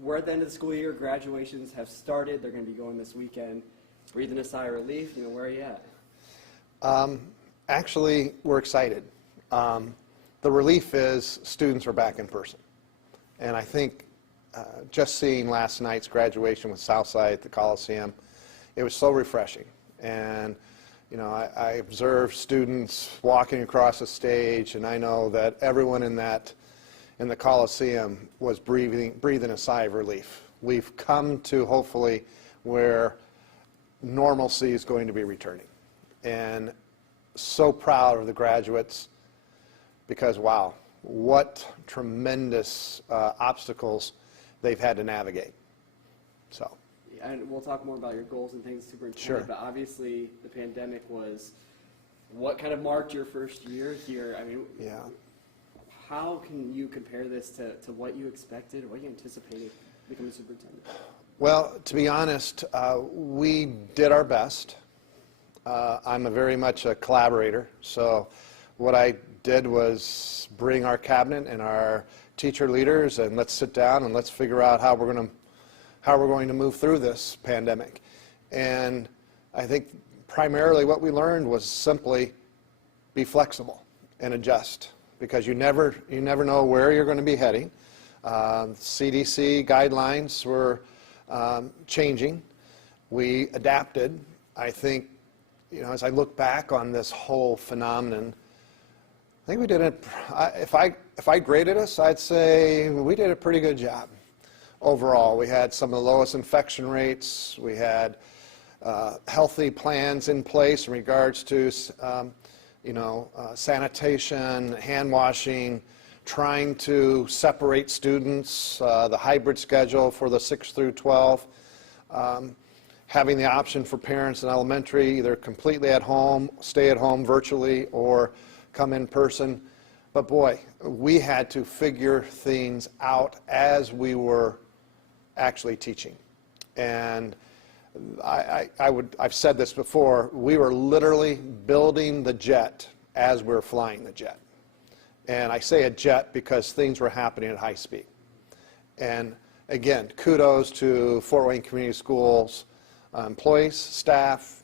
we're at the end of the school year. Graduations have started. They're going to be going this weekend. Breathing a sigh of relief. Where are you at? Actually, we're excited. The relief is students are back in person. And I think just seeing last night's graduation with Southside at the Coliseum, it was so refreshing. And I observed students walking across the stage, and I know that everyone in the Coliseum was breathing a sigh of relief. We've come to hopefully where normalcy is going to be returning. And so proud of the graduates because, wow, what tremendous obstacles they've had to navigate. So. And we'll talk more about your goals and things, Superintendent. Sure. But obviously, the pandemic was what kind of marked your first year here. Yeah. How can you compare this to what you expected or what you anticipated becoming superintendent? Well, to be honest, we did our best. I'm very much a collaborator, so what I did was bring our cabinet and our teacher leaders and let's sit down and let's figure out how we're going to move through this pandemic. And I think primarily what we learned was simply be flexible and adjust, because you never know where you're going to be heading. CDC guidelines were changing. We adapted. I think, as I look back on this whole phenomenon, I think we did it. If I graded us, I'd say we did a pretty good job. Overall, we had some of the lowest infection rates. We had healthy plans in place in regards to, sanitation, hand washing, trying to separate students, the hybrid schedule for the 6 through 12, having the option for parents in elementary, either completely at home, stay at home virtually, or come in person. But boy, we had to figure things out as we were actually teaching. And I've said this before, we were literally building the jet as we're flying the jet. And I say a jet because things were happening at high speed. And again, kudos to Fort Wayne Community Schools employees, staff,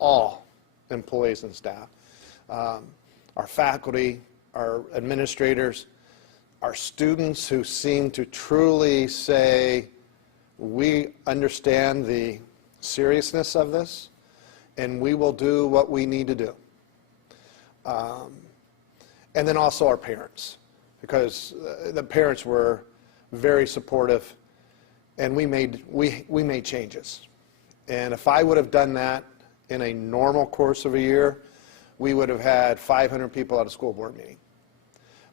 all employees and staff, our faculty, our administrators, our students who seem to truly say, we understand the seriousness of this, and we will do what we need to do. And then also our parents, because the parents were very supportive, and we made changes. And if I would have done that in a normal course of a year, we would have had 500 people at a school board meeting.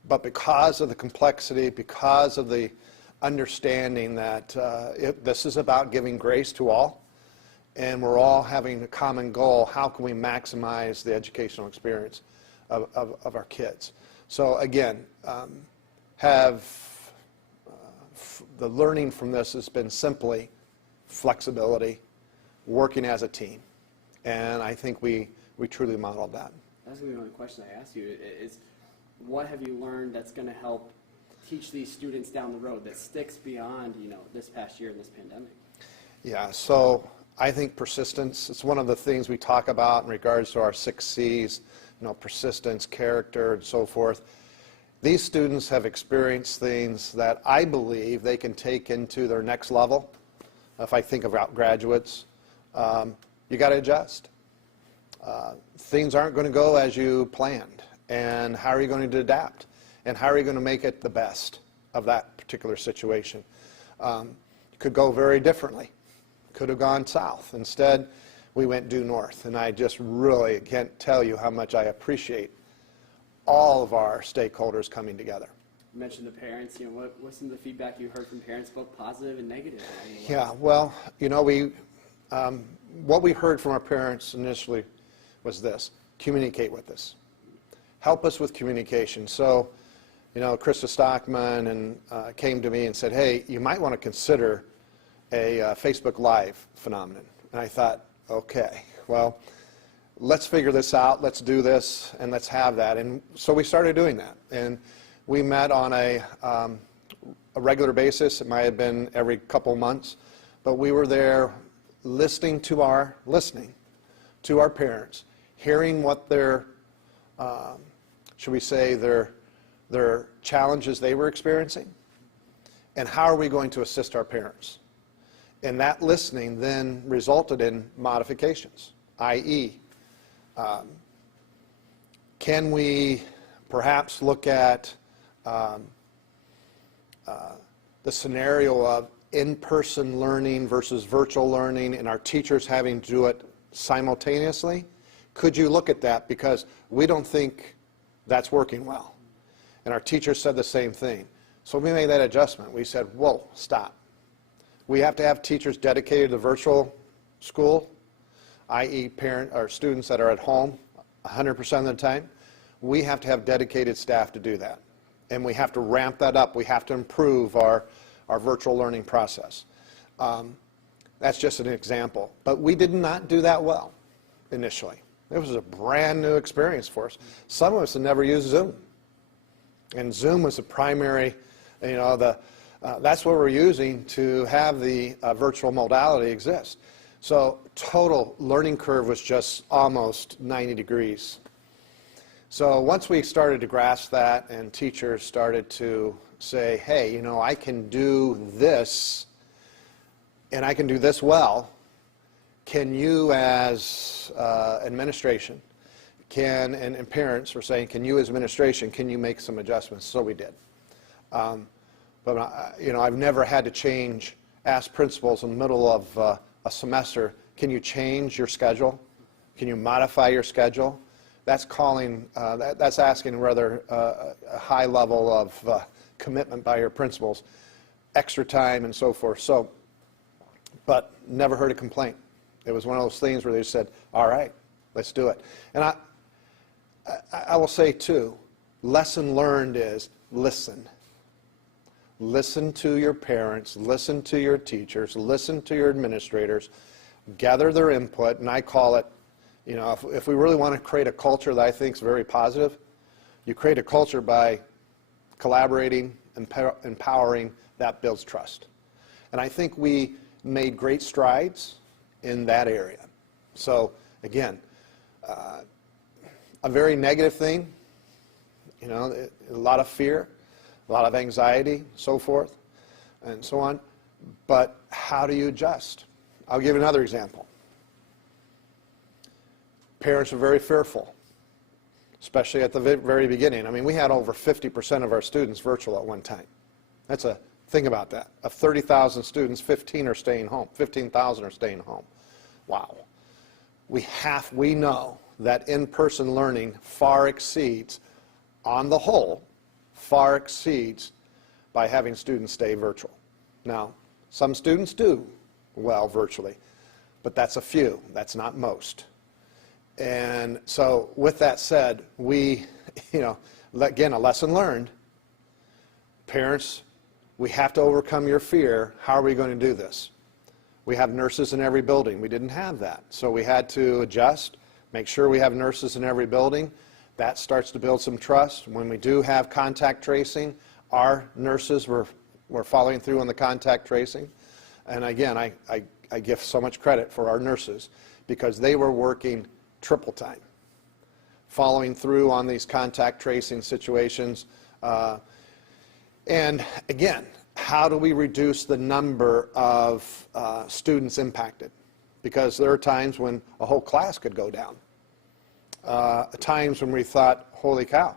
But because of the complexity, because of the understanding that this is about giving grace to all, and we're all having a common goal, how can we maximize the educational experience of our kids? So again, the learning from this has been simply flexibility, working as a team, and I think we truly modeled that. That's going to be one question I asked you is, what have you learned that's going to help teach these students down the road that sticks beyond, this past year and this pandemic? Yeah, so I think persistence, it's one of the things we talk about in regards to our 6 C's, persistence, character, and so forth. These students have experienced things that I believe they can take into their next level. If I think about graduates, you got to adjust. Things aren't going to go as you planned. And how are you going to adapt? And how are you going to make it the best of that particular situation? It could go very differently. Could have gone south. Instead, we went due north. And I just really can't tell you how much I appreciate all of our stakeholders coming together. You mentioned the parents. What's some of the feedback you heard from parents, both positive and negative? Yeah, well, what we heard from our parents initially was this: communicate with us. Help us with communication. So, Krista Stockman came to me and said, hey, you might want to consider a Facebook Live phenomenon. And I thought, okay, well, let's figure this out, let's do this, and let's have that. And so we started doing that. And we met on a a regular basis. It might have been every couple months. But we were there listening to our parents, hearing what their, should we say, their challenges they were experiencing, and how are we going to assist our parents. And that listening then resulted in modifications, i.e., can we perhaps look at the scenario of in-person learning versus virtual learning and our teachers having to do it simultaneously? Could you look at that? Because we don't think that's working well. And our teachers said the same thing. So we made that adjustment. We said, whoa, stop. We have to have teachers dedicated to virtual school, i.e. parent or students that are at home 100% of the time. We have to have dedicated staff to do that. And we have to ramp that up. We have to improve our virtual learning process. That's just an example. But we did not do that well initially. It was a brand new experience for us. Some of us had never used Zoom. And Zoom was the primary, that's what we're using to have the virtual modality exist. So total learning curve was just almost 90 degrees. So once we started to grasp that and teachers started to say, hey, I can do this and I can do this well, can you as administration, and parents were saying, can you as administration, can you make some adjustments? So we did. But I've never had to ask principals in the middle of a semester, can you change your schedule? Can you modify your schedule? That's that's asking rather a high level of commitment by your principals, extra time and so forth. So, but never heard a complaint. It was one of those things where they said, all right, let's do it. And I will say too, lesson learned is listen. Listen to your parents, listen to your teachers, listen to your administrators, gather their input, and I call it, if we really want to create a culture that I think is very positive, you create a culture by collaborating, empowering, that builds trust. And I think we made great strides in that area. So again, a very negative thing, a lot of fear, a lot of anxiety, so forth, and so on. But how do you adjust? I'll give another example. Parents are very fearful, especially at the very beginning. I mean, we had over 50% of our students virtual at one time. Think about that. Of 30,000 students, 15,000 are staying home. Wow. We know that in-person learning far exceeds, on the whole, by having students stay virtual. Now, some students do well virtually, but that's a few. That's not most. And so with that said, again, a lesson learned. Parents, we have to overcome your fear. How are we going to do this? We have nurses in every building. We didn't have that. So we had to adjust, make sure we have nurses in every building. That starts to build some trust. When we do have contact tracing, our nurses were following through on the contact tracing. And again, I give so much credit for our nurses because they were working triple time, following through on these contact tracing situations. And again, how do we reduce the number of students impacted? Because there are times when a whole class could go down. Times when we thought, holy cow,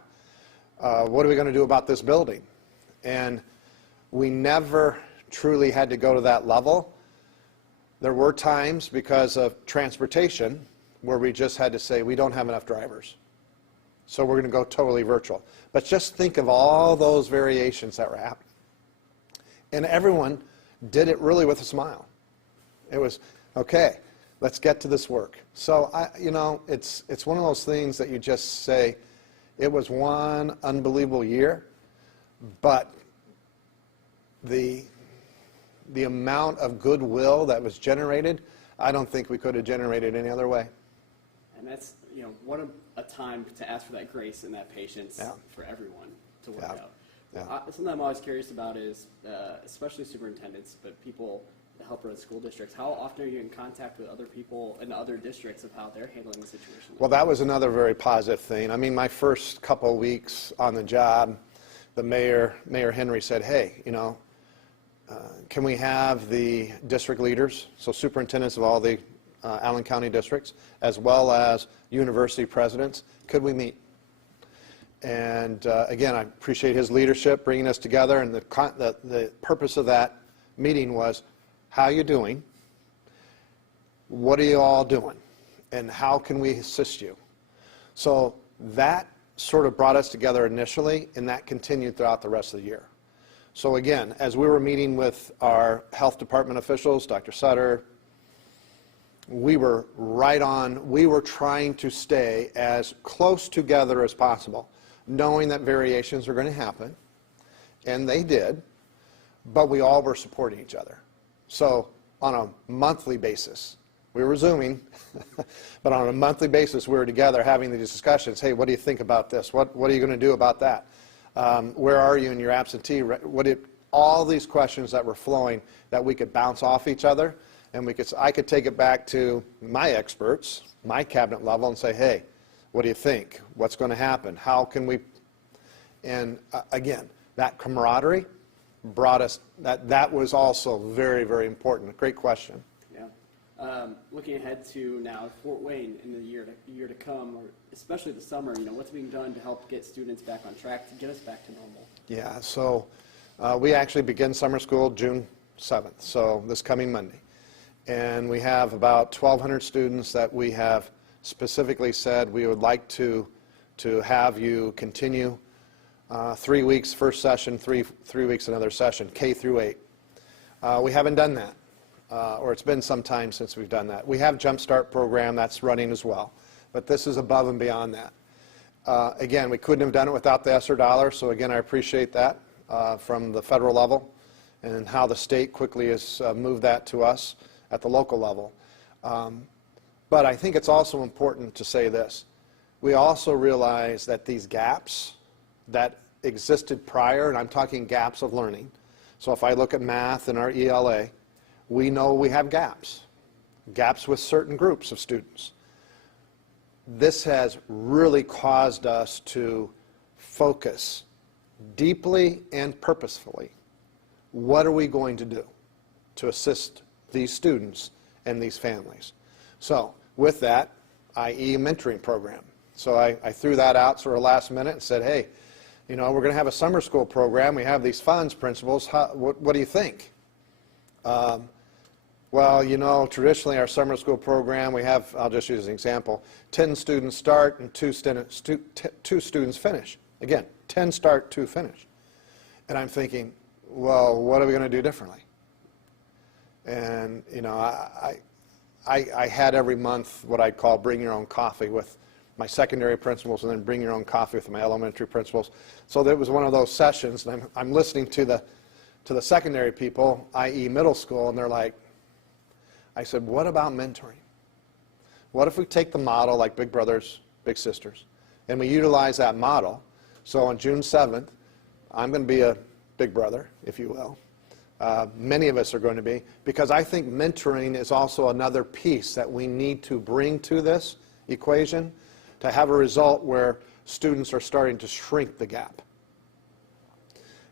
what are we going to do about this building? And we never truly had to go to that level. There were times because of transportation where we just had to say, we don't have enough drivers. So we're going to go totally virtual. But just think of all those variations that were happening. And everyone did it really with a smile. It was, okay, let's get to this work. So, it's one of those things that you just say, it was one unbelievable year, but the amount of goodwill that was generated, I don't think we could have generated any other way. And that's, what a time to ask for that grace and that patience for everyone to work out. Yeah. Something I'm always curious about is, especially superintendents, but people that help run school districts, how often are you in contact with other people in other districts of how they're handling the situation? Well, that was another very positive thing. I mean, my first couple of weeks on the job, the Mayor Henry said, hey, can we have the district leaders, so superintendents of all the Allen County districts, as well as university presidents, could we meet? And again, I appreciate his leadership bringing us together, and the purpose of that meeting was, how are you doing? What are you all doing? And how can we assist you? So that sort of brought us together initially, and that continued throughout the rest of the year. So again, as we were meeting with our health department officials, Dr. Sutter, we were right on. We were trying to stay as close together as possible, knowing that variations are going to happen, and they did, but we all were supporting each other. So on a monthly basis, we were Zooming, but on a monthly basis, we were together having these discussions. Hey, what do you think about this? What are you going to do about that? Where are you in your absentee? All these questions that were flowing that we could bounce off each other, and I could take it back to my experts, my cabinet level, and say, hey, what do you think? What's going to happen? How can we? And again, that camaraderie brought us, that was also very, very important. Great question. Yeah. Looking ahead to now Fort Wayne in the year to come, or especially the summer, what's being done to help get students back on track, to get us back to normal? Yeah, so we actually begin summer school June 7th, so this coming Monday. And we have about 1,200 students that we have specifically said we would like to have you continue 3 weeks first session, three weeks another session, K through 8. We haven't done that, or it's been some time since we've done that. We have Jump Start program that's running as well, but this is above and beyond that. Again, we couldn't have done it without the ESSER dollars, so again, I appreciate that from the federal level and how the state quickly has moved that to us at the local level. But I think it's also important to say this. We also realize that these gaps that existed prior, and I'm talking gaps of learning. So if I look at math and our ELA, we know we have gaps with certain groups of students. This has really caused us to focus deeply and purposefully. What are we going to do to assist these students and these families? So with that, i.e. mentoring program. So I threw that out sort of last minute and said, hey, we're going to have a summer school program. We have these funds, principals. What do you think? Well, traditionally our summer school program, we have, I'll just use an example, 10 students start and 2 students finish. Again, 10 start, 2 finish. And I'm thinking, well, what are we going to do differently? And, I had every month what I'd call bring your own coffee with my secondary principals, and then bring your own coffee with my elementary principals. So that was one of those sessions, and I'm listening to the secondary people, i.e. middle school, and they're like, I said, what about mentoring? What if we take the model like Big Brothers, Big Sisters, and we utilize that model? So on June 7th, I'm going to be a big brother, if you will. Many of us are going to be, because I think mentoring is also another piece that we need to bring to this equation to have a result where students are starting to shrink the gap.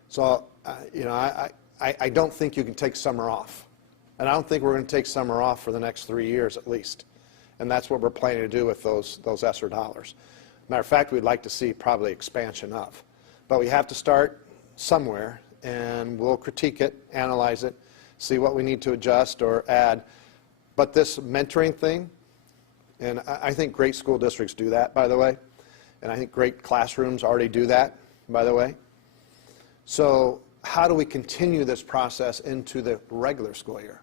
So, I don't think you can take summer off. And I don't think we're going to take summer off for the next 3 years at least. And that's what we're planning to do with those ESSER dollars. Matter of fact, we'd like to see probably expansion of. But we have to start somewhere, and we'll critique it, analyze it, see what we need to adjust or add. But this mentoring thing, and I think great school districts do that, by the way. And I think great classrooms already do that, by the way. So how do we continue this process into the regular school year?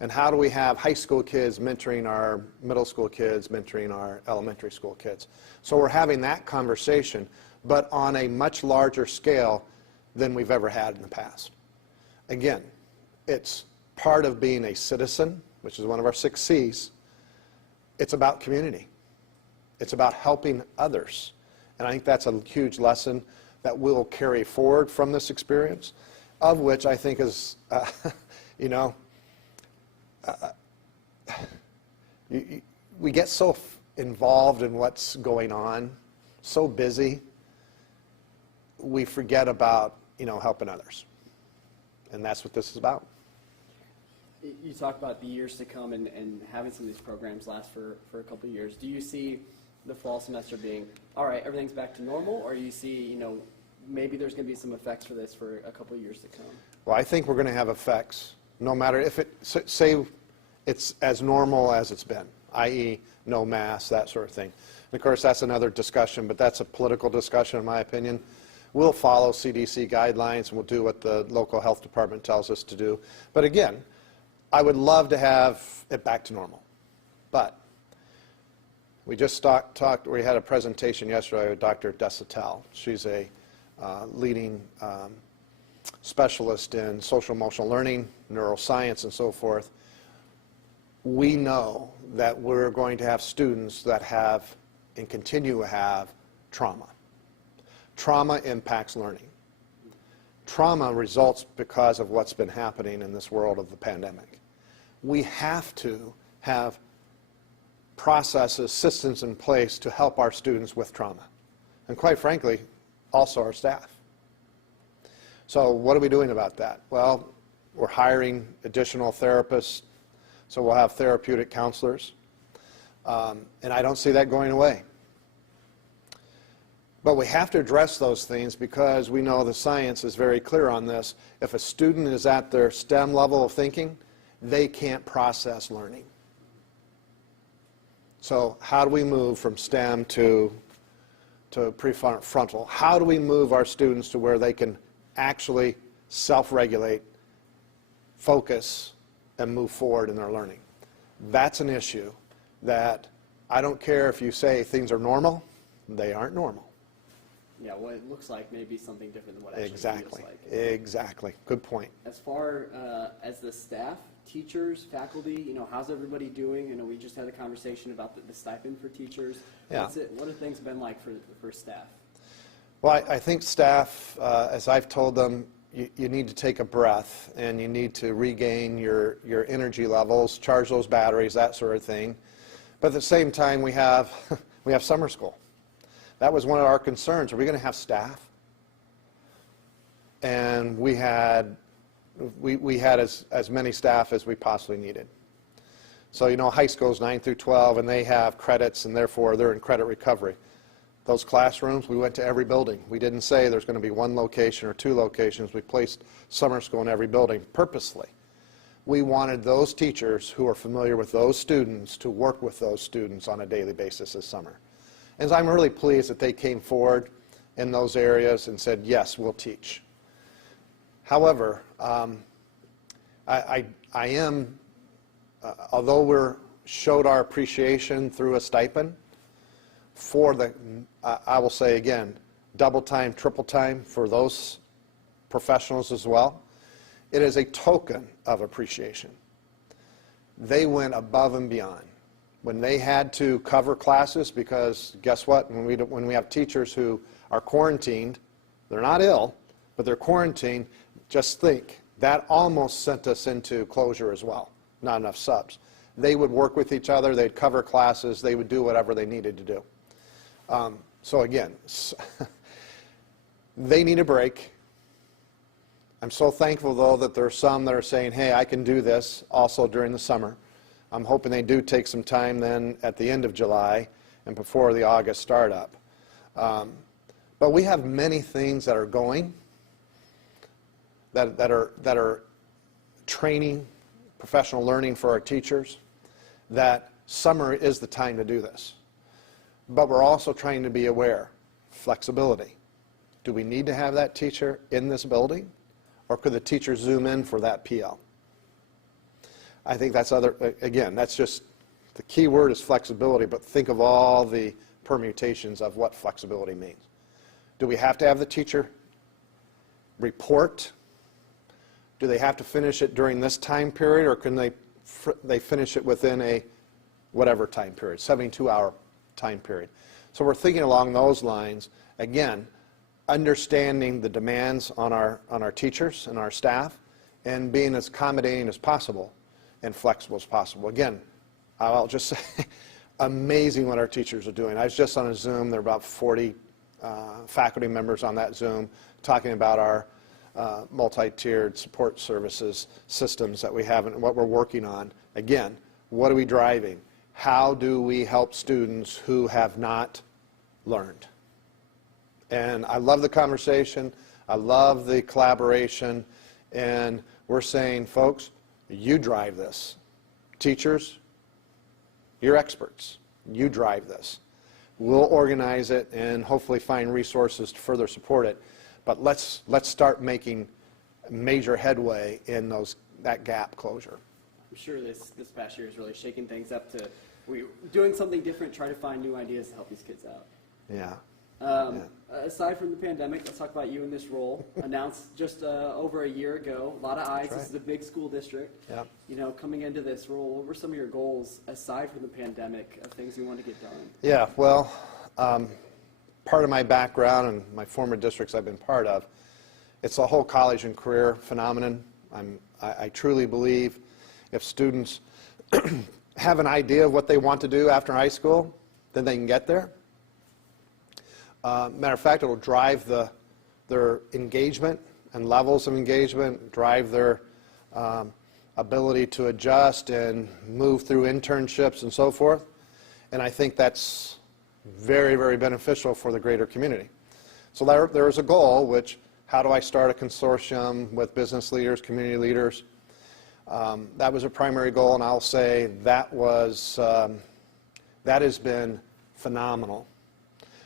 And how do we have high school kids mentoring our middle school kids, mentoring our elementary school kids? So we're having that conversation, but on a much larger scale than we've ever had in the past. Again, it's part of being a citizen, which is one of our 6 C's. It's about community. It's about helping others. And I think that's a huge lesson that we'll carry forward from this experience, of which I think is, we get so involved in what's going on, so busy, we forget about, helping others. And that's what this is about. You talk about the years to come and having some of these programs last for a couple of years. Do you see the fall semester being, all right, everything's back to normal, or you see, maybe there's going to be some effects for this for a couple of years to come? Well, I think we're going to have effects, no matter if say it's as normal as it's been, i.e. no masks, that sort of thing. And of course, that's another discussion, but that's a political discussion in my opinion. We'll follow CDC guidelines and we'll do what the local health department tells us to do. But again, I would love to have it back to normal. But we just we had a presentation yesterday with Dr. Desatel. She's a leading specialist in social emotional learning, neuroscience, and so forth. We know that we're going to have students that have and continue to have trauma. Trauma impacts learning. Trauma results because of what's been happening in this world of the pandemic. We have to have processes, systems in place to help our students with trauma. And quite frankly, also our staff. So what are we doing about that? Well, we're hiring additional therapists, so we'll have therapeutic counselors. And I don't see that going away. But we have to address those things because we know the science is very clear on this. If a student is at their STEM level of thinking, they can't process learning. So how do we move from STEM to prefrontal? How do we move our students to where they can actually self-regulate, focus, and move forward in their learning? That's an issue that I don't care if you say things are normal, they aren't normal. Yeah, what it looks like may be something different than what it actually Exactly. feels like. Exactly. Good point. As far as the staff, teachers, faculty, how's everybody doing? We just had a conversation about the stipend for teachers. Yeah. What have things been like for staff? Well, I think staff, as I've told them, you need to take a breath and you need to regain your energy levels, charge those batteries, that sort of thing. But at the same time, we have summer school. That was one of our concerns. Are we going to have staff? And we had as many staff as we possibly needed. So, high school is 9 through 12, and they have credits, and therefore they're in credit recovery. Those classrooms, we went to every building. We didn't say there's going to be one location or two locations. We placed summer school in every building purposely. We wanted those teachers who are familiar with those students to work with those students on a daily basis this summer. And I'm really pleased that they came forward in those areas and said, yes, we'll teach. However, I am, although we showed our appreciation through a stipend for the, I will say again, double time, triple time for those professionals as well, it is a token of appreciation. They went above and beyond. When they had to cover classes, because guess what, when we have teachers who are quarantined, they're not ill, but they're quarantined, just think, that almost sent us into closure as well, not enough subs. They would work with each other, they'd cover classes, they would do whatever they needed to do. So again, they need a break. I'm so thankful, though, that there are some that are saying, hey, I can do this also during the summer. I'm hoping they do take some time then at the end of July and before the August startup. But we have many things that are going, that are training, professional learning for our teachers, that summer is the time to do this. But we're also trying to be aware, flexibility. Do we need to have that teacher in this building, or could the teacher zoom in for that PL? I think that's again, that's just, the key word is flexibility, but think of all the permutations of what flexibility means. Do we have to have the teacher report? Do they have to finish it during this time period, or can they finish it within a whatever time period, 72-hour time period? So we're thinking along those lines. Again, understanding the demands on our teachers and our staff, and being as accommodating as possible and flexible as possible. Again, I'll just say, amazing what our teachers are doing. I was just on a Zoom. There are about 40 faculty members on that Zoom talking about our multi-tiered support services systems that we have and what we're working on. Again, what are we driving? How do we help students who have not learned? And I love the conversation. I love the collaboration. And we're saying, folks, you drive this. Teachers, you're experts. You drive this. We'll organize it and hopefully find resources to further support it. But let's start making major headway in that gap closure. I'm sure this past year is really shaking things up to doing something different, try to find new ideas to help these kids out. Yeah. Aside from the pandemic, let's talk about you in this role. Announced just over a year ago. A lot of eyes. Right. This is a big school district. Yep. You know, coming into this role, what were some of your goals aside from the pandemic of things you wanted to get done? Yeah. Well, part of my background and my former districts I've been part of, it's a whole college and career phenomenon. I truly believe if students have an idea of what they want to do after high school, then they can get there. Matter of fact, it will drive their engagement and levels of engagement, drive their ability to adjust and move through internships and so forth. And I think that's very, very beneficial for the greater community. So there is a goal, which, how do I start a consortium with business leaders, community leaders? That was a primary goal, and I'll say that has been phenomenal.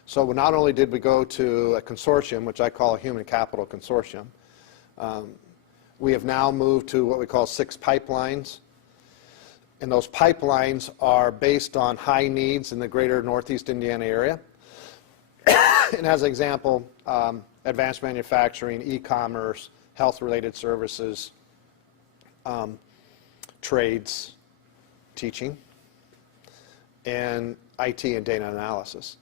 So not only did we go to a consortium, which I call a human capital consortium, we have now moved to what we call 6 pipelines. And those pipelines are based on high needs in the greater Northeast Indiana area. And as an example, advanced manufacturing, e-commerce, health-related services, trades, teaching, and IT and data analysis.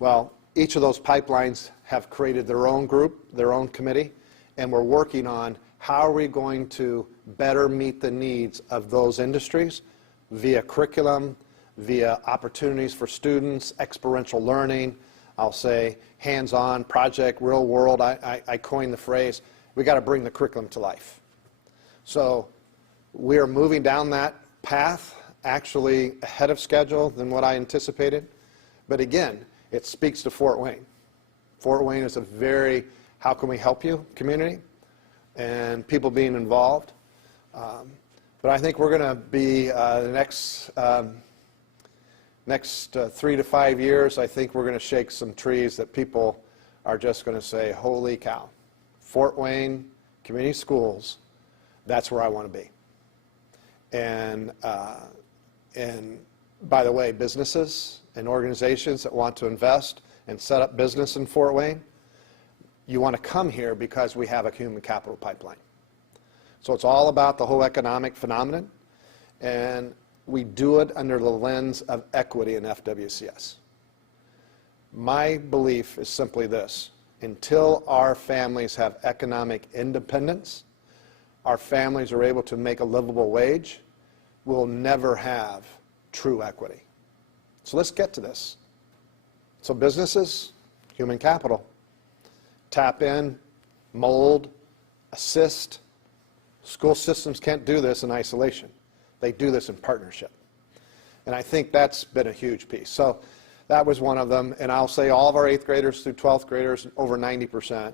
Well, each of those pipelines have created their own group, their own committee, and we're working on how are we going to better meet the needs of those industries via curriculum, via opportunities for students, experiential learning, I'll say hands-on, project, real world. I coined the phrase, we got to bring the curriculum to life. So we are moving down that path, actually ahead of schedule than what I anticipated. But again, it speaks to Fort Wayne. Fort Wayne is a very, how can we help you community, and people being involved. But I think we're going to be the next 3 to 5 years, I think we're going to shake some trees that people are just going to say, holy cow, Fort Wayne Community Schools, that's where I want to be. And by the way, businesses and organizations that want to invest and set up business in Fort Wayne, you want to come here because we have a human capital pipeline. So it's all about the whole economic phenomenon, and we do it under the lens of equity in FWCS. My belief is simply this: until our families have economic independence, our families are able to make a livable wage, we'll never have true equity. So let's get to this. So businesses, human capital, tap in, mold, assist. School systems can't do this in isolation. They do this in partnership. And I think that's been a huge piece. So that was one of them. And I'll say all of our 8th graders through 12th graders, over 90%,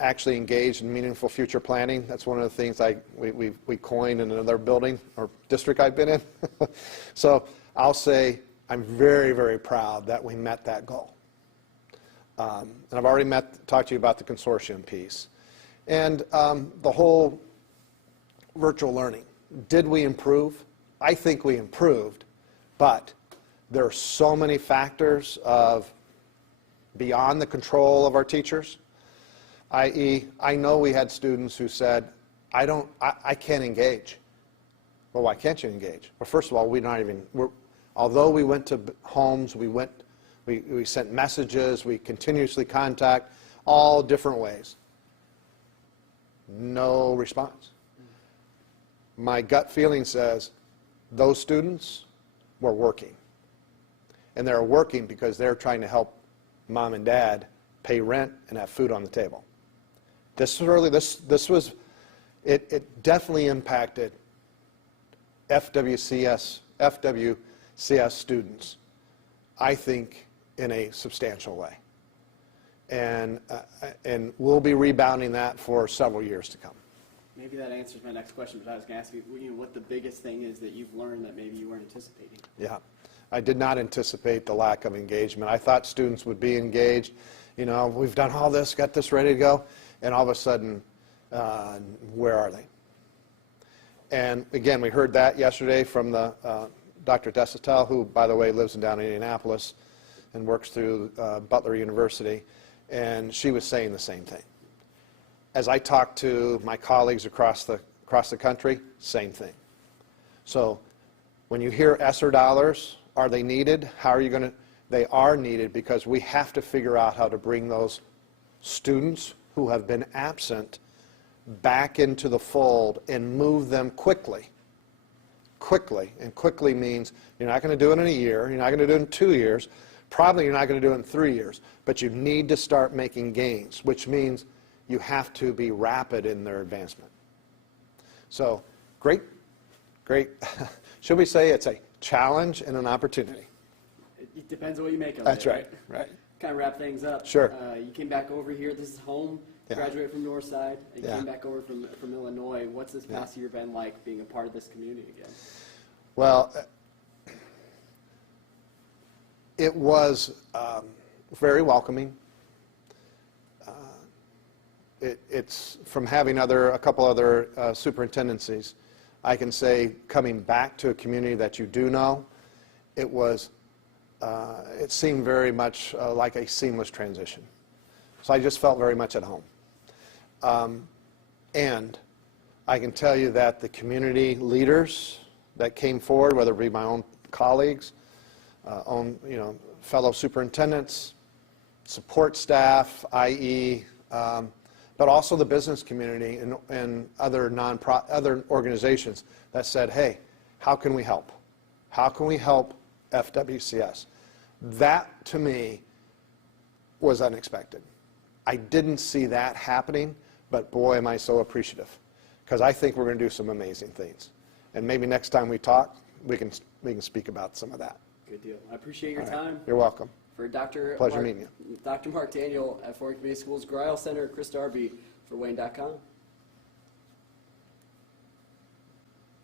actually engaged in meaningful future planning. That's one of the things we coined in another building or district I've been in. So I'll say I'm very, very proud that we met that goal. And I've already talked to you about the consortium piece. And the whole virtual learning. Did we improve? I think we improved, but there are so many factors of beyond the control of our teachers, i.e., I know we had students who said, I can't engage. Well, why can't you engage? Well, first of all, although we went to homes, we We sent messages, we continuously contact, all different ways. No response. My gut feeling says those students were working. And they're working because they're trying to help mom and dad pay rent and have food on the table. It definitely impacted FWCS students, I think, in a substantial way. And we'll be rebounding that for several years to come. Maybe that answers my next question, but I was going to ask you, what the biggest thing is that you've learned that maybe you weren't anticipating. Yeah, I did not anticipate the lack of engagement. I thought students would be engaged. You know, we've done all this, got this ready to go, and all of a sudden, where are they? And again, we heard that yesterday from the Dr. Desitel, who, by the way, lives down in Indianapolis and works through Butler University, and she was saying the same thing. As I talked to my colleagues across the country, same thing. So when you hear ESSER dollars, are they needed? How are you going to? They are needed because we have to figure out how to bring those students who have been absent back into the fold and move them quickly. Quickly, and quickly means you're not going to do it in a year, you're not going to do it in 2 years, probably you're not going to do it in 3 years, but you need to start making gains, which means you have to be rapid in their advancement. So, great. Should we say it's a challenge and an opportunity? It depends on what you make of it. That's right. Kind of wrap things up. Sure. You came back over here. This is home. Yeah. Graduated from Northside. You Yeah. came back over from Illinois. What's this past year been like being a part of this community again? Well, it was very welcoming. It's from having a couple other superintendencies. I can say coming back to a community that you do know, it seemed very much like a seamless transition. So I just felt very much at home. And I can tell you that the community leaders that came forward, whether it be my own colleagues, fellow superintendents, support staff, i.e., but also the business community and other other organizations that said, hey, how can we help? How can we help FWCS? That, to me, was unexpected. I didn't see that happening, but boy, am I so appreciative, because I think we're going to do some amazing things. And maybe next time we talk, we can speak about some of that. Good deal. I appreciate your time. You're welcome. For Dr. Pleasure meeting you. Dr. Mark Daniel at Florida Community Schools Grial Center, Chris Darby for Wayne.com.